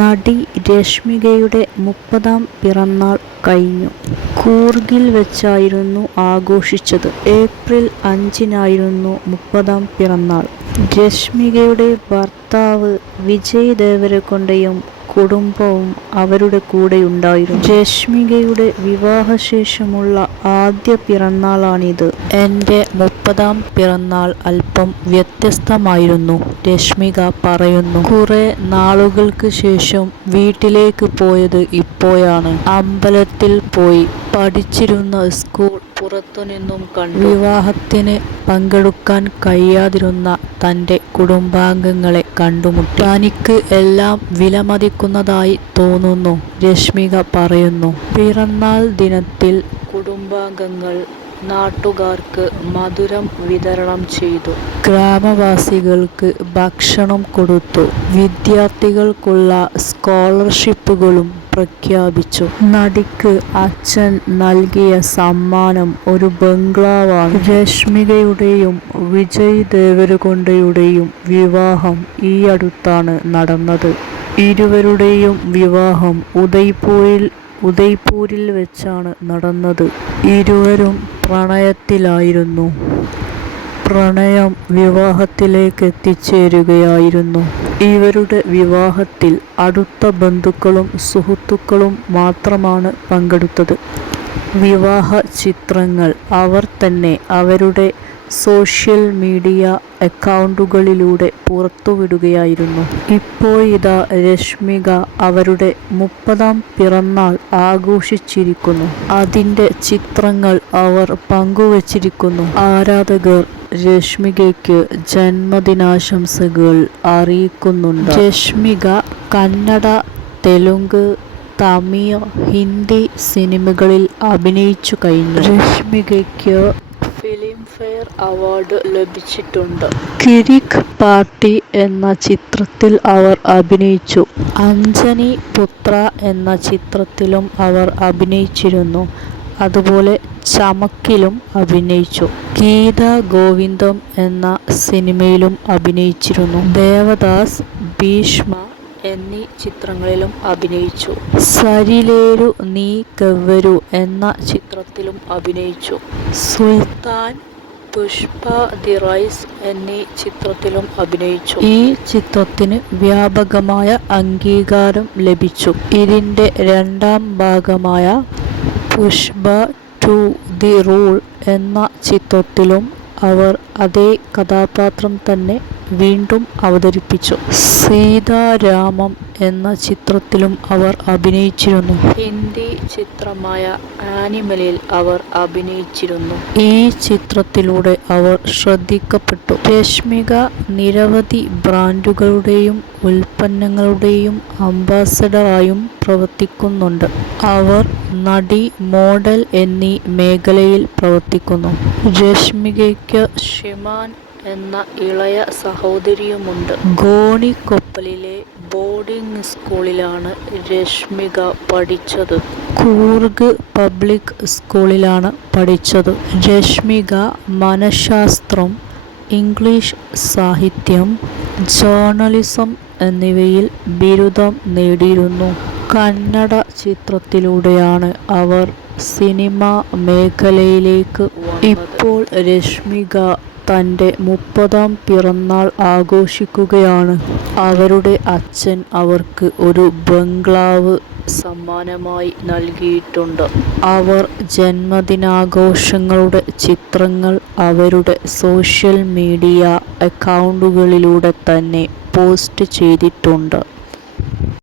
നടി രശ്മികയുടെ 30ാം പിറന്നാൾ കഴിഞ്ഞു. കൂർഗിൽ വെച്ചായിരുന്നു ആഘോഷിച്ചത്. ഏപ്രിൽ 5-നായിരുന്നു 30ാം പിറന്നാൾ. രശ്മികയുടെ ഭർത്താവ് വിജയ് ദേവരകൊണ്ടയും കുടുംബവും അവരുടെ കൂടെയുണ്ടായിരുന്നു. രശ്മികയുടെ വിവാഹശേഷമുള്ള ആദ്യ പിറന്നാളാണിത്. എൻ്റെ 30ാം പിറന്നാൾ അല്പം വ്യത്യസ്തമായിരുന്നു, രശ്മിക പറയുന്നു. കുറെ നാളുകൾക്ക് ശേഷം വീട്ടിലേക്ക് പോയത് ഇപ്പോഴാണ്. അമ്പലത്തിൽ പോയി. പഠിച്ചിരുന്ന സ്കൂൾ പുറത്തുനിന്നും കണ്ടു. വിവാഹത്തിന് പങ്കെടുക്കാൻ കഴിയാതിരുന്ന തൻ്റെ കുടുംബാംഗങ്ങളെ കണ്ടുമുട്ടി. തനിക്ക് എല്ലാം വിലമതിക്കുന്നതായി തോന്നുന്നു, രശ്മിക പറയുന്നു. പിറന്നാൾ ദിനത്തിൽ കുടുംബാംഗങ്ങൾ നാട്ടുകാർക്ക് മധുരം വിതരണം ചെയ്തു. ഗ്രാമവാസികൾക്ക് ഭക്ഷണം കൊടുത്തു. വിദ്യാർത്ഥികൾക്കുള്ള സ്കോളർഷിപ്പുകളും പ്രഖ്യാപിച്ചു. നടിക്ക് അച്ഛൻ നൽകിയ സമ്മാനം ഒരു ബംഗ്ലാവാണ്. രശ്മികയുടെയും വിജയ് ദേവരകൊണ്ടയുടെയും വിവാഹം ഈ അടുത്താണ് നടന്നത്. ഇരുവരുടെയും വിവാഹം ഉദയ്പൂരിൽ വെച്ചാണ് നടന്നത്. ഇരുവരും പ്രണയത്തിലായിരുന്നു. പ്രണയം വിവാഹത്തിലേക്ക് എത്തിച്ചേരുകയായിരുന്നു. ഇവരുടെ വിവാഹത്തിൽ അടുത്ത ബന്ധുക്കളും സുഹൃത്തുക്കളും മാത്രമാണ് പങ്കെടുത്തത്. വിവാഹ ചിത്രങ്ങൾ അവർ തന്നെ അവരുടെ സോഷ്യൽ മീഡിയ അക്കൗണ്ടുകളിലൂടെ പുറത്തുവിടുകയായിരുന്നു. ഇപ്പോഴിതാ രശ്മിക അവരുടെ 30ാം പിറന്നാൾ ആഘോഷിച്ചിരിക്കുന്നു. അതിൻ്റെ ചിത്രങ്ങൾ അവർ പങ്കുവച്ചിരിക്കുന്നു. ആരാധകർ രശ്മികയ്ക്ക് ജന്മദിനാശംസകൾ അറിയിക്കുന്നുണ്ട്. രശ്മിക കന്നഡ, തെലുങ്ക്, തമിഴ്, ഹിന്ദി സിനിമകളിൽ അഭിനയിച്ചു കഴിഞ്ഞു. രശ്മികയ്ക്ക് ഫിലിംഫെയർ അവാർഡ് ലഭിച്ചിട്ടുണ്ട്. കിരിക് പാർട്ടി എന്ന ചിത്രത്തിൽ അവർ അഭിനയിച്ചു. അഞ്ജനി പുത്ര എന്ന ചിത്രത്തിലും അവർ അഭിനയിച്ചിരുന്നു. അതുപോലെ ചമക്കിലും അഭിനയിച്ചു. ഗീതാ ഗോവിന്ദം എന്ന സിനിമയിലും അഭിനയിച്ചിരുന്നു. ദേവദാസ്, ഭീഷ്മ എന്നീ ചിത്രങ്ങളിലും അഭിനയിച്ചു. സരിലേരു നീ കെവ്വരു എന്ന ചിത്രത്തിലും അഭിനയിച്ചു. സുൽത്താൻ, പുഷ്പ ദി റൈസ് എന്നീ ചിത്രത്തിലും അഭിനയിച്ചു. ഈ ചിത്രത്തിന് വ്യാപകമായ അംഗീകാരം ലഭിച്ചു. ഇതിൻ്റെ 2ാം ഭാഗമായ പുഷ്പ 2 ദി റൂൾ എന്ന ചിത്രത്തിലും അവർ അതേ കഥാപാത്രം തന്നെ വീണ്ടും അവതരിപ്പിച്ചു. സീതാരാമം എന്ന ചിത്രത്തിലും അവർ അഭിനയിച്ചിരുന്നു. ഹിന്ദി ചിത്രമായ ആനിമലിൽ അവർ അഭിനയിച്ചിരുന്നു. ഈ ചിത്രത്തിലൂടെ അവർ ശ്രദ്ധിക്കപ്പെട്ടു. രശ്മിക നിരവധി ബ്രാൻഡുകളുടെയും ഉൽപ്പന്നങ്ങളുടെയും അംബാസഡറായും പ്രവർത്തിക്കുന്നുണ്ട്. അവർ നടി, മോഡൽ എന്നീ മേഖലയിൽ പ്രവർത്തിക്കുന്നു. രശ്മികയ്ക്ക് ഷിമാൻ എന്ന ഇളയ സഹോദരിയുമുണ്ട്. ഗോണിക്കൊപ്പലിലെ ബോർഡിംഗ് സ്കൂളിലാണ് രശ്മിക പഠിച്ചത്. കൂർഗ് പബ്ലിക് സ്കൂളിലാണ് പഠിച്ചത്. രശ്മിക മനഃശാസ്ത്രം, ഇംഗ്ലീഷ് സാഹിത്യം, ജേർണലിസം എന്നിവയിൽ ബിരുദം നേടിയിരുന്നു. കന്നഡ ചിത്രത്തിലൂടെയാണ് അവർ സിനിമാ മേഖലയിലേക്ക് വന്നത്. ഇപ്പോൾ രശ്മിക തൻ്റെ 30ാം പിറന്നാൾ ആഘോഷിക്കുകയാണ്. അവരുടെ അച്ഛൻ അവർക്ക് ഒരു ബംഗ്ലാവ് സമ്മാനമായി നൽകിയിട്ടുണ്ട്. അവർ ജന്മദിനാഘോഷങ്ങളുടെ ചിത്രങ്ങൾ അവരുടെ സോഷ്യൽ മീഡിയ അക്കൗണ്ടുകളിലൂടെ തന്നെ പോസ്റ്റ് ചെയ്തിട്ടുണ്ട്.